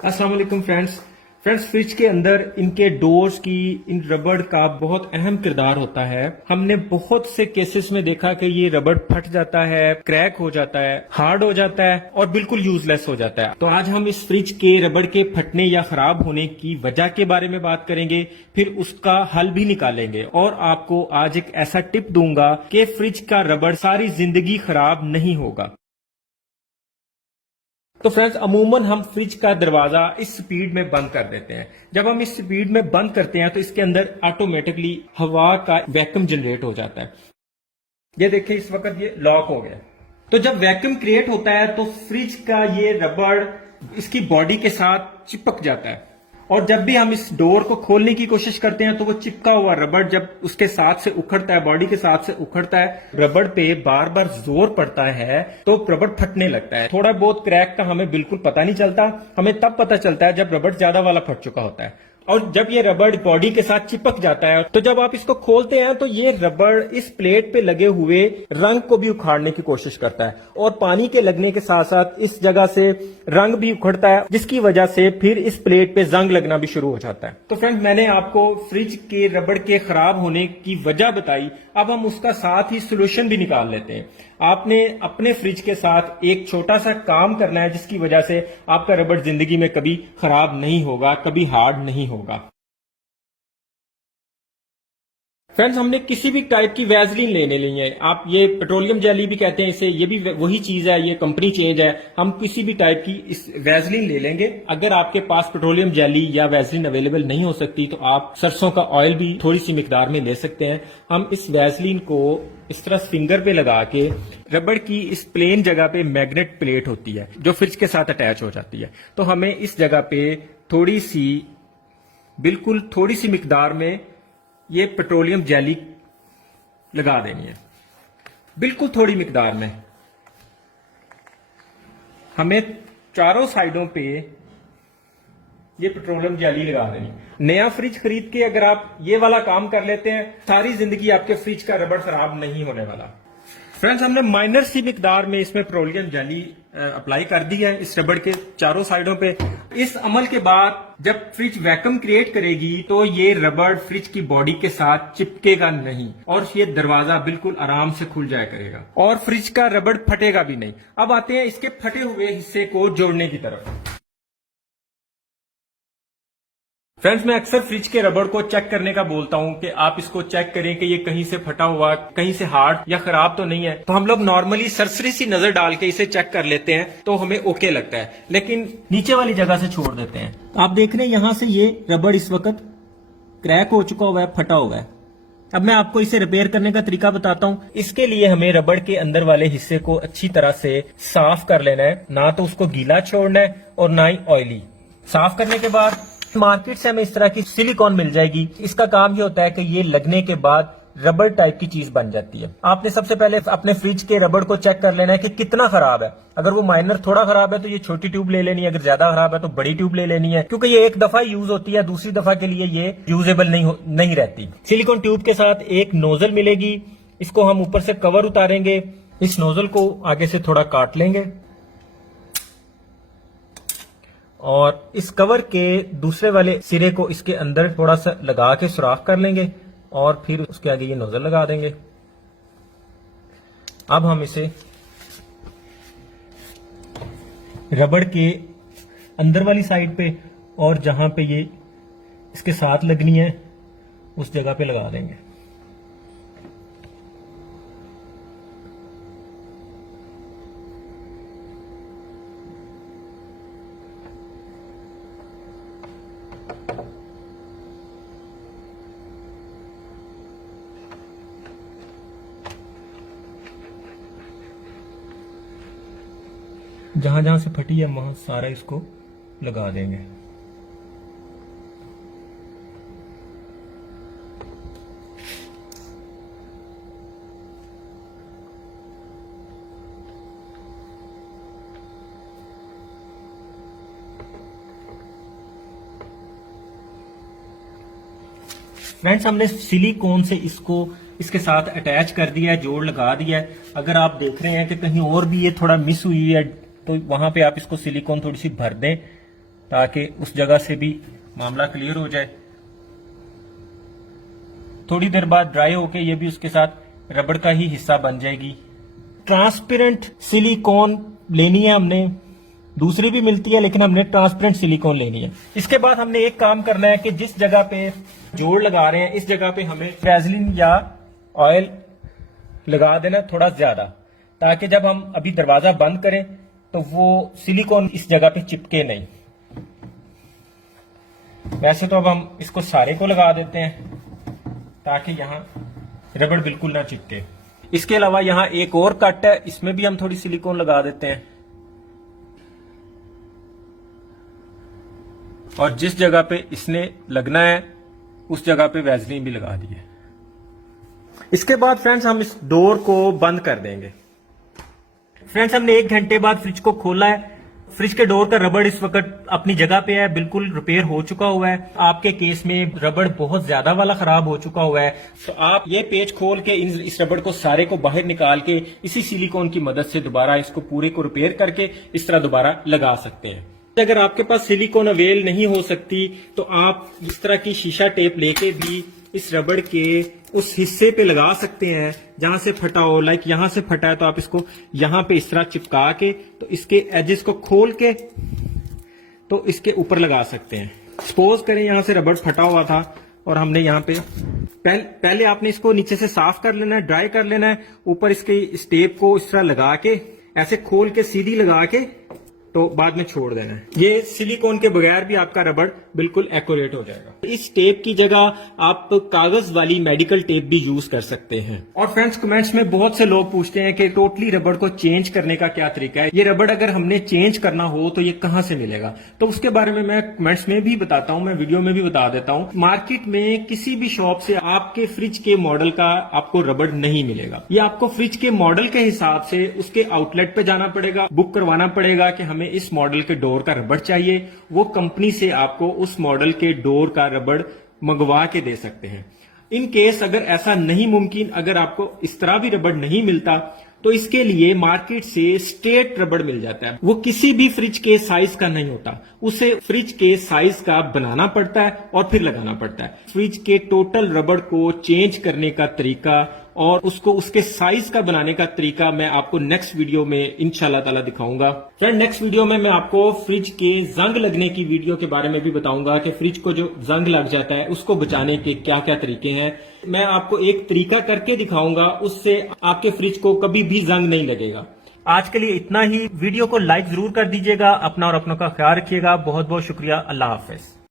अस्सलाम वालेकुम friends. Fridge के अंदर इनके डोर्स की इन रबड़ का बहुत अहम किरदार होता है। हमने बहुत से केसेस में देखा कि ये रबड़ फट जाता है, क्रैक हो जाता है, हार्ड हो जाता है और बिल्कुल यूजलेस हो जाता है। तो आज हम इस फ्रिज के रबड़ के फटने या खराब होने की वजह के बारे में बात करेंगे, फिर उसका हल भी निकालेंगे और आपको आज एक ऐसा टिप दूंगा कि फ्रिज का रबड़ सारी जिंदगी खराब नहीं होगा। तो फ्रेंड्स, अमूमन हम फ्रिज का दरवाजा इस स्पीड में बंद कर देते हैं। जब हम इस स्पीड में बंद करते हैं तो इसके अंदर ऑटोमेटिकली हवा का वैक्यूम जनरेट हो जाता है। ये देखिए, इस वक्त ये लॉक हो गया। तो जब वैक्यूम क्रिएट होता है तो फ्रिज का ये रबड़ इसकी बॉडी के साथ चिपक जाता है और जब भी हम इस डोर को खोलने की कोशिश करते हैं तो वो चिपका हुआ रबड़ जब उसके साथ से उखड़ता है, बॉडी के साथ से उखड़ता है, रबड़ पे बार बार जोर पड़ता है तो रबड़ फटने लगता है। थोड़ा बहुत क्रैक का हमें बिल्कुल पता नहीं चलता, हमें तब पता चलता है जब रबड़ ज्यादा वाला फट चुका होता है। और जब ये रबड़ बॉडी के साथ चिपक जाता है तो जब आप इसको खोलते हैं तो ये रबड़ इस प्लेट पे लगे हुए रंग को भी उखाड़ने की कोशिश करता है और पानी के लगने के साथ साथ इस जगह से रंग भी उखड़ता है, जिसकी वजह से फिर इस प्लेट पे जंग लगना भी शुरू हो जाता है। तो फ्रेंड्स, मैंने आपको फ्रिज के रबड़ के खराब होने की वजह बताई। अब हम उसका साथ ही सोल्यूशन भी निकाल लेते हैं। आपने अपने फ्रिज के साथ एक छोटा सा काम करना है जिसकी वजह से आपका रबड़ जिंदगी में कभी खराब नहीं होगा, कभी हार्ड नहीं होगा। फ्रेंड्स, हमने किसी भी टाइप की वैसलीन लेने ली है। आप ये पेट्रोलियम जेली भी कहते हैं इसे, ये भी वही चीज है, ये कंपनी चेंज है। हम किसी भी टाइप की इस वैसलीन ले लेंगे। अगर आपके पास पेट्रोलियम जेली या वैसलीन अवेलेबल नहीं हो सकती तो आप सरसों का ऑयल भी थोड़ी सी मिकदार में ले सकते हैं। हम इस वैसलीन को इस तरह फिंगर पे लगा के, रबड़ की इस प्लेन जगह पे मैग्नेट प्लेट होती है जो फ्रिज के साथ अटैच हो जाती है, तो हमें इस जगह पे बिल्कुल थोड़ी सी मिकदार में ये पेट्रोलियम जेली लगा देनी है। बिल्कुल थोड़ी मिकदार में हमें चारों साइडों पे ये पेट्रोलियम जेली लगा देनी। नया फ्रिज खरीद के अगर आप ये वाला काम कर लेते हैं, सारी जिंदगी आपके फ्रिज का रबड़ खराब नहीं होने वाला। फ्रेंड्स, हमने माइनर सी मिकदार में इसमें पेट्रोलियम जेली अप्लाई कर दी है इस रबड़ के चारों साइडों पे। इस अमल के बाद जब फ्रिज वैक्यूम क्रिएट करेगी तो ये रबड़ फ्रिज की बॉडी के साथ चिपकेगा नहीं और ये दरवाजा बिल्कुल आराम से खुल जाया करेगा और फ्रिज का रबड़ फटेगा भी नहीं। अब आते हैं इसके फटे हुए हिस्से को जोड़ने की तरफ। फ्रेंड्स, मैं अक्सर फ्रिज के रबड़ को चेक करने का बोलता हूं कि आप इसको चेक करें कि ये कहीं से फटा हुआ, कहीं से हार्ड या खराब तो नहीं है। तो हम लोग नॉर्मली सरसरी सी नजर डाल के इसे चेक कर लेते हैं तो हमें ओके लगता है, लेकिन नीचे वाली जगह से छोड़ देते हैं। आप देख रहे हैं यहां से ये रबड़ इस वक्त क्रैक हो चुका हुआ है, फटा हुआ है। अब मैं आपको इसे रिपेयर करने का तरीका बताता हूं। इसके लिए हमें रबड़ के अंदर वाले हिस्से को अच्छी तरह से साफ कर लेना है, ना तो उसको गीला छोड़ना है और ना ही ऑयली। साफ करने के बाद मार्केट से हमें इस तरह की सिलिकॉन मिल जाएगी। इसका काम ये होता है कि ये लगने के बाद रबड़ टाइप की चीज बन जाती है। आपने सबसे पहले अपने फ्रिज के रबड़ को चेक कर लेना है कि कितना खराब है। अगर वो माइनर थोड़ा खराब है तो ये छोटी ट्यूब ले लेनी है, अगर ज्यादा खराब है तो बड़ी ट्यूब ले लेनी है, क्योंकि ये एक दफा यूज होती है, दूसरी दफा के लिए ये यूजेबल नहीं रहती। सिलिकॉन ट्यूब के साथ एक नोजल मिलेगी, इसको हम ऊपर से कवर उतारेंगे। इस नोजल को आगे से थोड़ा काट लेंगे और इस कवर के दूसरे वाले सिरे को इसके अंदर थोड़ा सा लगा के सुराख कर लेंगे और फिर उसके आगे ये नोजल लगा देंगे। अब हम इसे रबड़ के अंदर वाली साइड पे और जहां पे ये इसके साथ लगनी है उस जगह पे लगा देंगे। जहां जहां से फटी है वहां सारा इसको लगा देंगे। फ्रेंड्स, हमने सिलिकॉन से इसको इसके साथ अटैच कर दिया है, जोड़ लगा दिया है। अगर आप देख रहे हैं कि कहीं और भी ये थोड़ा मिस हुई है तो वहां पे आप इसको सिलिकॉन थोड़ी सी भर दें ताकि उस जगह से भी मामला क्लियर हो जाए। थोड़ी देर बाद ड्राई होके ये भी उसके साथ रबड़ का ही हिस्सा बन जाएगी। ट्रांसपेरेंट सिलिकॉन लेनी है हमने, दूसरी भी मिलती है लेकिन हमने ट्रांसपेरेंट सिलिकॉन लेनी है। इसके बाद हमने एक काम करना है कि जिस जगह पे जोड़ लगा रहे हैं इस जगह पे हमें वैसलीन या ऑयल लगा देना थोड़ा ज्यादा, ताकि जब हम अभी दरवाजा बंद करें तो वो सिलिकॉन इस जगह पे चिपके नहीं। वैसे तो अब हम इसको सारे को लगा देते हैं ताकि यहां रबड़ बिल्कुल ना चिपके। इसके अलावा यहां एक और कट है, इसमें भी हम थोड़ी सिलिकॉन लगा देते हैं और जिस जगह पे इसने लगना है उस जगह पे वैसलीन भी लगा दी है। इसके बाद फ्रेंड्स हम इस डोर को बंद कर देंगे। फ्रेंड्स हमने 1 घंटे बाद फ्रिज को खोला है। फ्रिज के डोर का रबड़ इस वक्त अपनी जगह पे है, बिल्कुल रिपेयर हो चुका हुआ है। आपके केस में रबड़ बहुत ज्यादा वाला खराब हो चुका हुआ है, तो आप ये पेच खोल के इस रबड़ को सारे को बाहर निकाल के इसी सिलिकॉन की मदद से दोबारा इसको पूरे को रिपेयर करके इस तरह दोबारा लगा सकते हैं। अगर आपके पास सिलिकॉन अवेल नहीं हो सकती तो आप इस तरह की शीशा टेप लेके भी इस रबड़ के उस हिस्से पे लगा सकते हैं जहां से फटा हो। लाइक यहां से फटा है तो आप इसको यहां पे इस तरह चिपका के तो इसके एजेस को खोल के तो इसके ऊपर लगा सकते हैं। सपोज करें यहां से रबड़ फटा हुआ था और हमने यहां पे पहले आपने इसको नीचे से साफ कर लेना है, ड्राई कर लेना है, ऊपर इसके इस टेप को इस तरह लगा के ऐसे खोल के सीधी लगा के तो बाद में छोड़ देना है। ये सिलिकॉन के बगैर भी आपका रबड़ बिल्कुल एक्यूरेट हो जाएगा। इस टेप की जगह आप कागज वाली मेडिकल टेप भी यूज कर सकते हैं। और फ्रेंड्स कमेंट्स में बहुत से लोग पूछते हैं कि टोटली रबड़ को चेंज करने का क्या तरीका है, ये रबड़ अगर हमने चेंज करना हो तो ये कहां से मिलेगा। तो उसके बारे में मैं कमेंट्स में भी बताता हूं, मैं वीडियो में भी बता देता हूं। मार्केट में किसी भी शॉप से आपके फ्रिज के मॉडल का आपको रबड़ नहीं मिलेगा। ये आपको फ्रिज के मॉडल के हिसाब से उसके आउटलेट पे जाना पड़ेगा, बुक करवाना पड़ेगा कि हमें इस मॉडल के डोर का रबड़ चाहिए। वो कंपनी से आपको उस मॉडल के डोर का रबड़ मंगवा के दे सकते हैं। इन केस अगर ऐसा नहीं मुमकिन, अगर आपको इस तरह भी रबड़ नहीं मिलता तो इसके लिए मार्केट से स्ट्रेट रबड़ मिल जाता है। वो किसी भी फ्रिज के साइज का नहीं होता, उसे फ्रिज के साइज का बनाना पड़ता है और फिर लगाना पड़ता है। फ्रिज के टोटल रबड़ को चेंज करने का तरीका और उसको उसके साइज का बनाने का तरीका मैं आपको नेक्स्ट वीडियो में इंशाल्लाह ताला दिखाऊंगा। फ्रेंड नेक्स्ट वीडियो में मैं आपको फ्रिज के जंग लगने की वीडियो के बारे में भी बताऊंगा कि फ्रिज को जो जंग लग जाता है उसको बचाने के क्या क्या तरीके हैं। मैं आपको एक तरीका करके दिखाऊंगा, उससे आपके फ्रिज को कभी भी जंग नहीं लगेगा। आज के लिए इतना ही। वीडियो को लाइक जरूर कर दीजिएगा। अपना और अपनों का ख्याल रखिएगा। बहुत बहुत शुक्रिया। अल्लाह हाफिज।